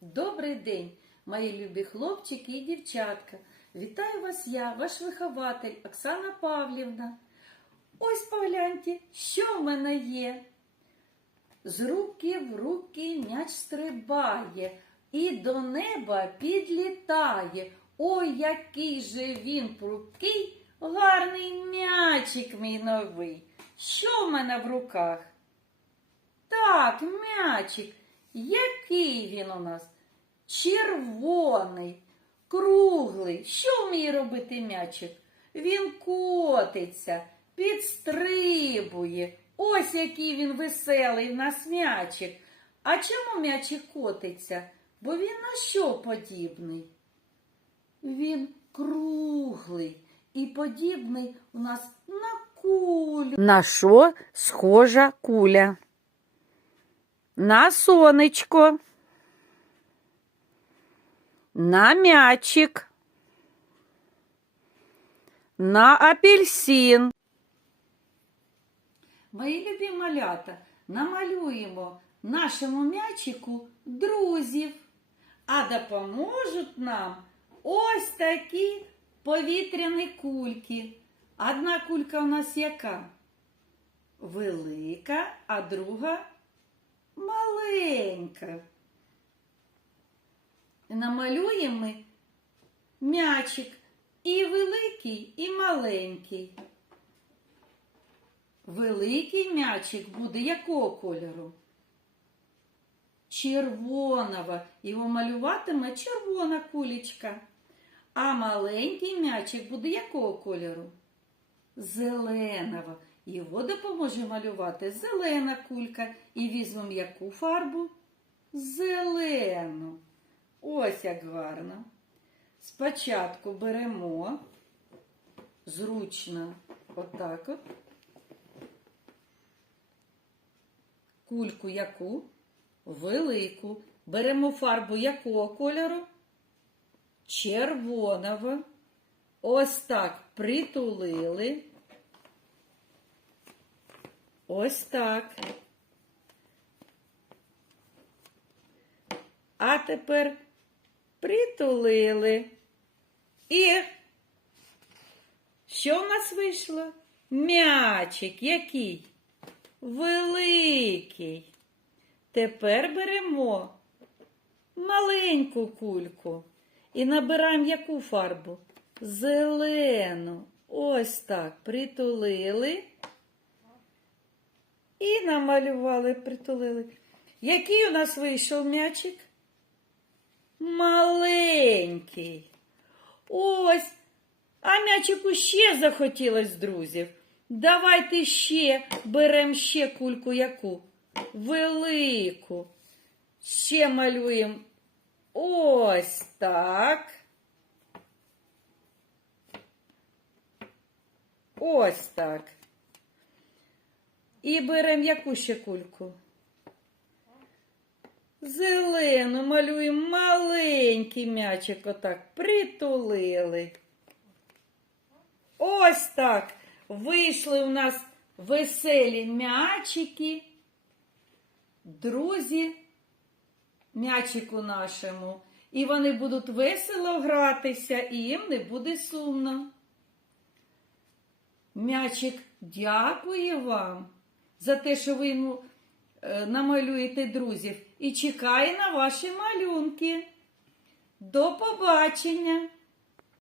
Добрий день, мої любі хлопчики і дівчатка. Вітаю вас я, ваш вихователь Оксана Павлівна. Ось погляньте, що в мене є. З руки в руки м'яч стрибає і до неба підлітає. Ой, який же він прудкий, гарний м'ячик мій новий. Що в мене в руках? Так, м'ячик. Який він у нас? Червоний, круглий. Що вміє робити м'ячик? Він котиться, підстрибує. Ось який він веселий в нас м'ячик. А чому м'ячик котиться? Бо він на що подібний? Він круглий і подібний у нас на кулю. На що схожа куля? На сонечко. На м'ячик. На апельсин. Мої любі малята, намалюємо нашому м'ячику друзів, а допоможуть нам ось такі повітряні кульки. Одна кулька у нас яка? Велика, а друга маленька. Намалюємо ми м'ячик і великий, і маленький. Великий м'ячик буде якого кольору? Червоного. Його малюватиме червона кулечка. А маленький м'ячик буде якого кольору? Зеленого. Його допоможе малювати зелена кулька. І візьмемо яку фарбу? Зелену. Ось як гарно. Спочатку беремо зручно отак от. Кульку яку? Велику. Беремо фарбу якого кольору? Червоного. Ось так притулили. Ось так. А тепер притулили. І що в нас вийшло? М'ячик який? Великий. Тепер беремо маленьку кульку і набираємо яку фарбу? Зелену. Ось так. Притулили. І намалювали, притулили. Який у нас вийшов м'ячик? Маленький. Ось. А м'ячику ще захотілось друзів. Давайте ще беремо ще кульку яку? Велику. Ще малюємо ось так. Ось так. І беремо яку ще кульку? Зелену малюємо маленький м'ячик отак притулили. Ось так. Вийшли у нас веселі м'ячики. Друзі, м'ячику нашому. І вони будуть весело гратися, і їм не буде сумно. М'ячик дякує вам за те, що ви йому е, намалюєте друзів і чекає на ваші малюнки. До побачення!